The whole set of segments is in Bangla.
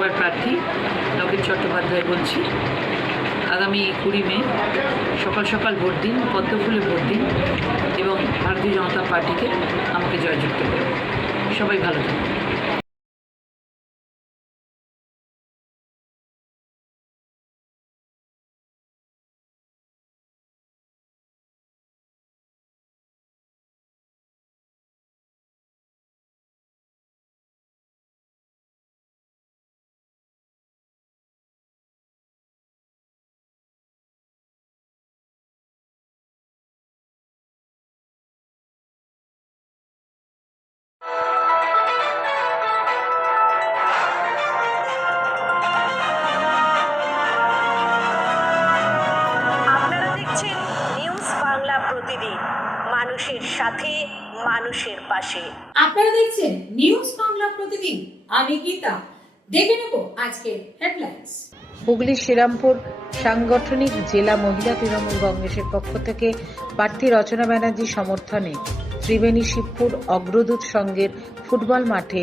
পৌরসভার প্রার্থী লকেট চট্টোপাধ্যায় বলছি। আগামী 20 মে সকাল সকাল ভোট দিন, পদ্মফুলে ভোট দিন এবং ভারতীয় জনতা পার্টিকে আমাকে জয়যুক্ত করুন। সবাই ভালো থাকুন। প্রতিদিন মানুষের সাথে, মানুষের পাশে। আপনারা দেখছেন নিউজ বাংলা প্রতিদিন। আমি গীতা। দেখে নেব আজকের হেডলাইন্স। হুগলি শ্রীরামপুর সাংগঠনিক জেলা মহিলা তৃণমূল কংগ্রেসের পক্ষ থেকে প্রার্থী রচনা ব্যানার্জি সমর্থনে ত্রিবেণী শিবপুর অগ্রদূত সংঘের ফুটবল মাঠে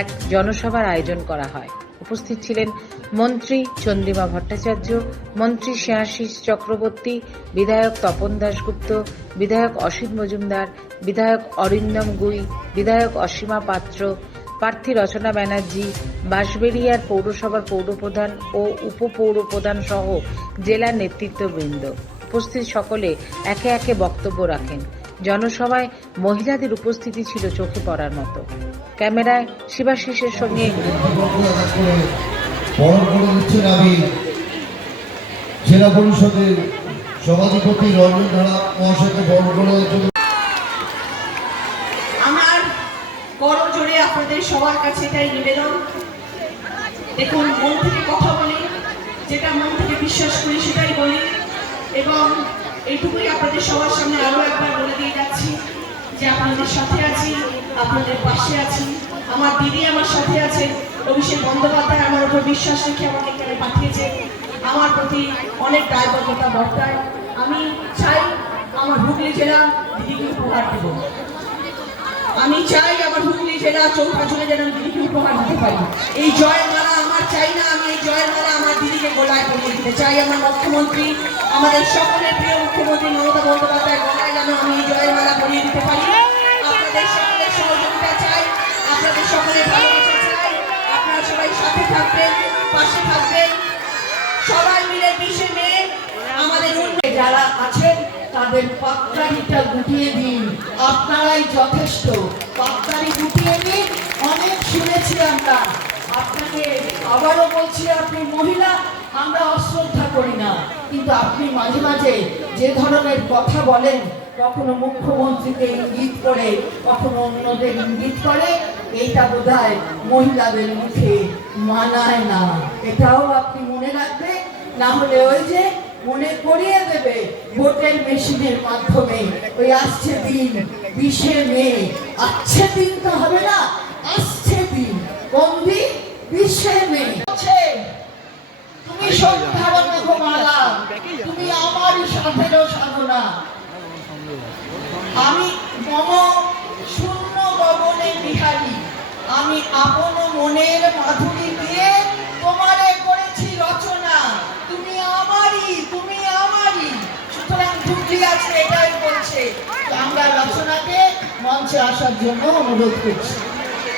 এক জনসভার আয়োজন করা হয়। উপস্থিত ছিলেন মন্ত্রী চন্দ্রিমা ভট্টাচার্য, মন্ত্রী স্নেহাশিস চক্রবর্তী, বিধায়ক তপন দাশগুপ্ত, বিধায়ক অসিত মজুমদার, বিধায়ক অরিন্দম গুই, বিধায়ক অসীমা পাত্র, প্রার্থী রচনা ব্যানার্জি, বাঁশবেড়িয়ার পৌরসভার পৌরপ্রধান ও উপপৌরপ্রধান সহ জেলার নেতৃত্ববৃন্দ। উপস্থিত সকলে একে একে বক্তব্য রাখেন। জনসভায় মহিলাদের উপস্থিতি ছিল চোখে পড়ার মতো। ক্যামেরায় শিবাশিসের সঙ্গে জেলা পরিষদের সভাধিপতি রঞ্জন ধারা মহাশয়কে বরণ করার জন্য আমার বড় জোরে আপনাদের সবার কাছে এটাই নিবেদন। দেখুন, মন থেকে কথা বলি, যেটা মন থেকে বিশ্বাস করি সেটাই বলি, এবং এইটুকুই আপনাদের সবার সামনে আরো একবার বলে দিয়ে যাচ্ছি যে আপনাদের সাথে আছি, আপনাদের পাশে আছি। আমার দিদি আমার সাথে আছে, অভিষেক বন্দ্যোপাধ্যায় আমার উপর বিশ্বাস রেখে আমাকে এখানে পাঠিয়েছে। আমার প্রতি অনেক দায়বদ্ধতা বর্তায়। আমি চাই আমার হুগলি জেলা দিদিকে উপহার দেব। আমি চাই আমার হুগলি জেলা চৌঠা জুড়ে যেন দিদিকে উপহার দিতে পারি। এই জয়ের মালা আমার চাই না, আমি এই জয়ের মালা আমার দিদিকে গলায় পরিয়ে দিতে চাই। আমার মুখ্যমন্ত্রী, আমাদের সকলের প্রিয় মুখ্যমন্ত্রী মমতা বন্দ্যোপাধ্যায় গলায় যেন আমি এই জয়ের মালা পরিয়ে দিতে পারি। আপনাদের সকলের সহযোগিতা চাই, আপনাদের সকলের ভালোবাসা চাই। আপনারা সবাই সাথে থাকবেন, পাশে থাকবেন। সবাই মিলে 20 মে আমাদের যারা আছেন তাদের পাকড়ানিটা গুটিয়ে দিন। আপনারাই যথেষ্ট। পাকড়ানি গুটিয়ে দিন। অনেক শুনেছি আমরা। আপনাকে আবারও বলছি, আপনি মহিলা, আমরা অশ্রদ্ধা করি না, কিন্তু আপনি মাঝে মাঝে যে ধরনের কথা বলেন, কখনো মুখ্যমন্ত্রীকে ইঙ্গিত করে, কখনো অন্যদের ইঙ্গিত করে, এইটা বোধহয় মহিলাদের মুখে মানায় না। এটাও আপনি মনে রাখবেন, না হলে ওই যে মনে করিয়ে দেবে ভোটের মেশিনের মাধ্যমে ওই আসছে দিন 20 মে। আসছে দিন তো হবে না, আসছে দিন। কোন দিন? 20 মে। তুমি সন্ধ্যার মেঘমালা, তুমি আমারই সাথেরও সাধনা। আমি মম শূন্য গগনে বিহারী, আমি আপন মনের মাধুরী দিয়ে তোমারে করেছি রচনা। তুমি আমারই, তুমি আমারই। সুতরাং ঢুকলি আছে, এটাই বলছে। আমরা রচনাকে মঞ্চে আসার জন্য অনুরোধ করছি।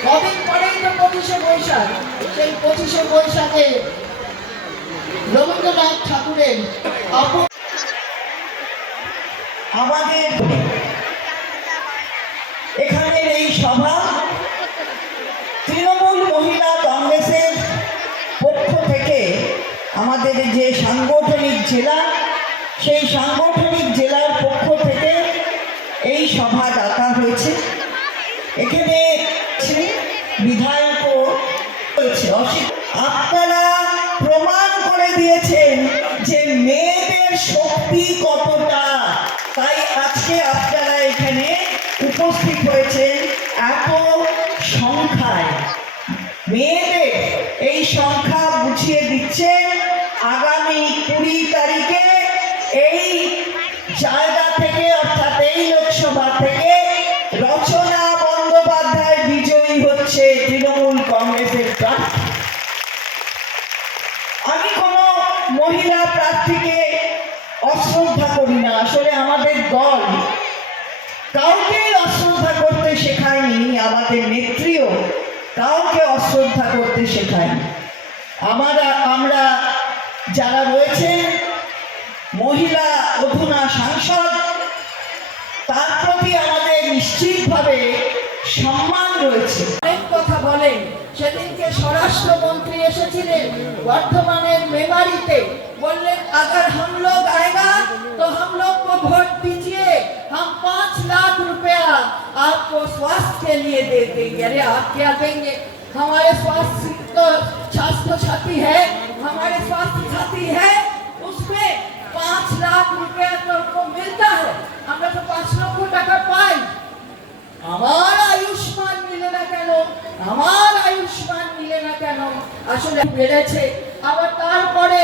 কদিন পরেই তো 25শে বৈশাখ। সেই 25শে বৈশাখে রবীন্দ্রনাথ ঠাকুরের আমাদের এখানের এই সভা তৃণমূল মহিলা কংগ্রেসের পক্ষ থেকে আমাদের যে সাংগঠনিক জেলা, সেই সাংগঠনিক জেলার পক্ষ থেকে এই সভা ডাকা হয়েছে। এখানে বিধায়কও রয়েছে। আপনারা প্রমাণ করে দিয়েছেন যে মেয়েদের শক্তি কতটা। তাই আজকে আপনারা এখানে উপস্থিত হয়েছেন এত সংখ্যায়। মেয়েদের এই সংখ্যা বুঝিয়ে দিচ্ছেন আগামী 20 তারিখে এই জায়গা থেকে, অর্থাৎ এই লোকসভা থেকে রচনা বন্দ্যোপাধ্যায় বিজয়ী হচ্ছে তৃণমূল কংগ্রেসের প্রার্থী। মহিলা প্রার্থীকে অশ্রদ্ধা করি না। আসলে আমাদের দল কাউকে অশ্রদ্ধা করতে শেখায়নি, আমাদের নেত্রীও কাউকে অশ্রদ্ধা করতে শেখায়নি। আমরা যারা রয়েছেন মহিলা অধুনা সাংসদ, তার প্রতি আমাদের নিশ্চিতভাবে সম্মান রয়েছে। অনেক কথা বলেন। সেদিনকে স্বরাষ্ট্রমন্ত্রী এসেছিলেন বর্ধমানের মেমারিতে, বললেন अगर हम लोग आएगा तो हम लोग को वोट दीजिए, हम 5 लाख रुपया आपको स्वास्थ्य के लिए दे देंगे। अरे आप क्या देंगे? हमारे स्वास्थ्य साथी है, हमारे स्वास्थ्य साथी है, उसमें 5 लाख रुपया तो हमको मिलता है। আমরা তো 5 লক্ষ টাকা পাই। আমার আয়ুষ্মান মিলে না কেন? আমার আয়ুষ্মান মিলে না কেন? আসলে বেড়েছে। আবার তারপরে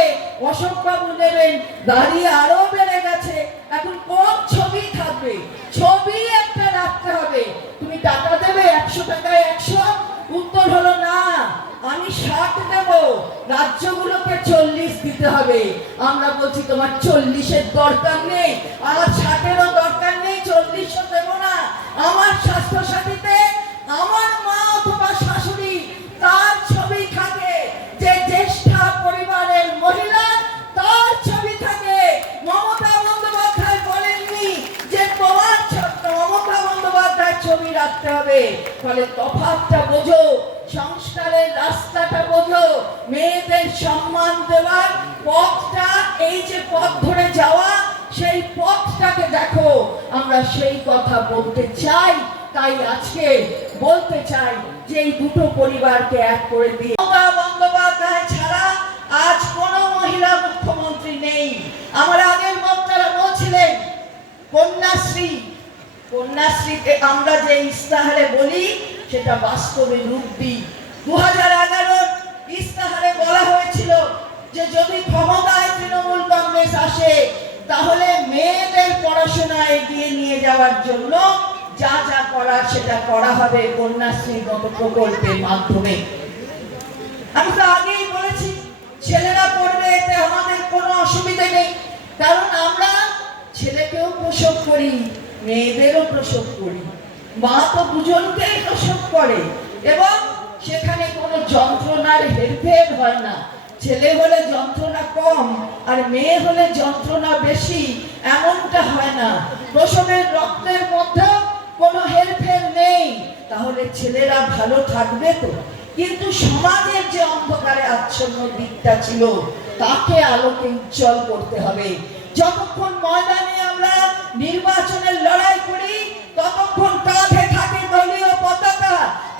অশোক বাবু নেবেন, দাড়ি আরো বেড়ে গেছে। এখন কোন ছবি থাকবে? ছবি একটা রাখতে হবে। তুমি টাকা দেবে 100 টাকায় 100? উত্তর হলো না, আমি 60 দেব, রাজ্যগুলোকে 40 দিতে হবে। আমরা বলছি তোমার 40-এর দরকার নেই, আমার 60-এরও দরকার নেই, 40-ও দেব না। আমার স্বাস্থ্য সাথীতে আমার মা অথবা শাশুড়ি তার ছবি থাকে, যে জ্যেষ্ঠা পরিবারের মহিলা তার ছবি থাকে। মমতা বন্দ্যোপাধ্যায় বলেননি যে তোমার মমতা বন্দ্যোপাধ্যায় ছবি রাখতে হবে। ফলে তফাৎটা বোঝো, সংস্কারের রাস্তাটা বোঝো, মেয়েদের সম্মান দেওয়ার পথটা, এই যে পথ ধরে যাওয়া, সেই পথটাকে দেখো। আমরা সেই কথা বলতে চাই, তাই আজকে বলতে চাই যে এই দুটো পরিবারকে এক করে দিয়ে মমতা বন্দ্যোপাধ্যায় ছাড়া আজ কোনো মহিলা মুখ্যমন্ত্রী নেই। আমার আগের বক্তারা বলছিলেন কন্যাশ্রী, কন্যাশ্রীতে আমরা যে ইস্তাহারে বলি সেটা বাস্তবে রূপ দিই। 2011 ইস্তাহারে বলা হয়েছিল যে যদি ক্ষমতায় তৃণমূল কংগ্রেস আসে তাহলে মেয়েদের পড়াশোনা এগিয়ে নিয়ে যাওয়ার জন্য যা যা করার সেটা করা হবে কন্যাশ্রীর মতো প্রকল্পের মাধ্যমে। আমি তো আগেই বলেছি ছেলেরা পড়বে, এতে আমাদের কোনো অসুবিধা নেই, কারণ আমরা ছেলেকেও প্রসব করি, মেয়েদেরও প্রসব করি, মা তো দুজনকেই প্রসব করে, এবং সেখানে কোনো যন্ত্রণার হেরফের হয় না। ছেলে হলে যন্ত্রণা কম আর মেয়ে হলে যন্ত্রণা বেশি, এমনটা হয় না। প্রসবের রক্তের মধ্যে কোনো হেরফের নেই, তাহলে ছেলেরা ভালো থাকবে তো। কিন্তু সমাজের যে অন্ধকারে আচ্ছন্ন দিকটা ছিল তাকে আলোকে উজ্জ্বল করতে হবে। যতক্ষণ ময়দানে আমরা নির্বাচনের লড়াই করি ততক্ষণ কাঁধে থাকে দলীয় পতাকা,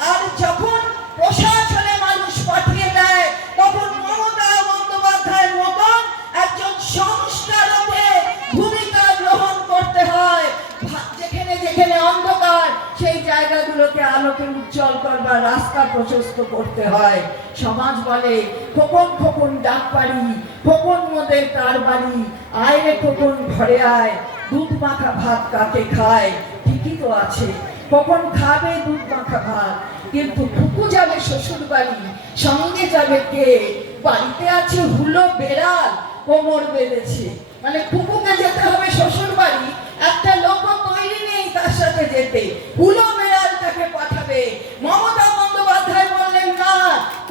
আর যখন প্রশাসনে মানুষ পাঠিয়ে দেয় তখন মমতা বন্দ্যোপাধ্যায়ের মতন একজন সংস্কারকে ভূমিকা গ্রহণ করতে হয়। যেখানে যেখানে অন্ধকার সেই জায়গাগুলোকে আলোকে উজ্জ্বল করবার রাস্তা প্রশস্ত করতে হয়। সমাজ বলে খোকন খোকন ডাক পারি, খোকন মোদের তার বাড়ি, আয় রে খোকন ঘরে আয়, দুধ মাখা ভাত কাকে খায়। ঠিকই তো আছে, কখন খাবে দুধ মাখা ভাত, কিন্তু ফুকু যাবে শ্বশুর বাড়ি, সঙ্গে যাবে কে? বাড়িতে আছে হুলো বেড়াল, কোমর বেঁধেছে, মানে ফুকুকে যেতে হবে শ্বশুর বাড়ি, একটা লোক তৈরি নেই তার সাথে যেতে, হুলো বেড়াল তাকে পাঠাবে। মমতা বন্দ্যোপাধ্যায় বললেন না,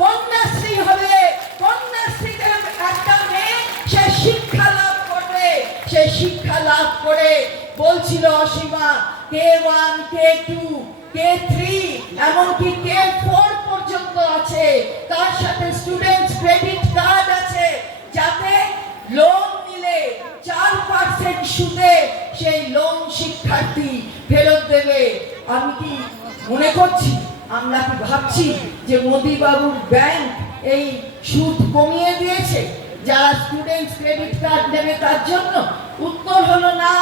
কন্যাশ্রী হবে, কন্যাশ্রীতে একটা মেয়ে সে শিক্ষা লাভ করবে, সে শিক্ষা লাভ করে বলছিল অসীমা K1, K2, K3 এমনকি K4 পর্যন্ত আছে, তার সাথে স্টুডেন্টস ক্রেডিট কার্ড আছে, যাতে লোন নিলে 4% সুদে সেই লোন শিক্ষার্থী ফেরত দেবে। আমি কি মনে করছি, আমরা কি ভাবছি যে মোদি বাবুর ব্যাংক এই সুদ কমিয়ে দিয়েছে যারা স্টুডেন্টস ক্রেডিট কার্ড নেবে তার জন্য? উত্তর হলো না।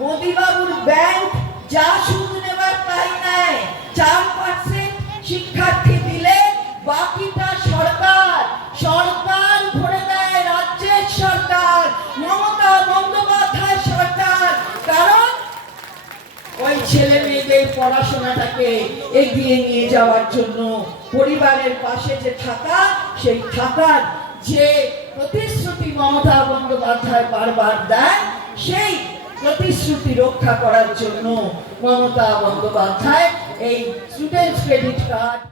মোদি বাবুর ব্যাংক যা সুদ নেবার তাই নেয়, 4% শিক্ষার্থী দিলে বাকিটা সরকার ভরে দেয়, রাজ্যের সরকার, মমতা বন্দ্যোপাধ্যায় সরকার। কারণ ওই ছেলে মেয়েদের পড়াশোনাটাকে এগিয়ে নিয়ে যাওয়ার জন্য পরিবারের পাশে যে থাকা, সেই থাকার যে প্রতিশ্রুতি মমতা বন্দ্যোপাধ্যায় বারবার দেন, সেই প্রতিশ্রুতি রক্ষা করার জন্য মমতা বন্দ্যোপাধ্যায় এই স্টুডেন্টস ক্রেডিট কার্ড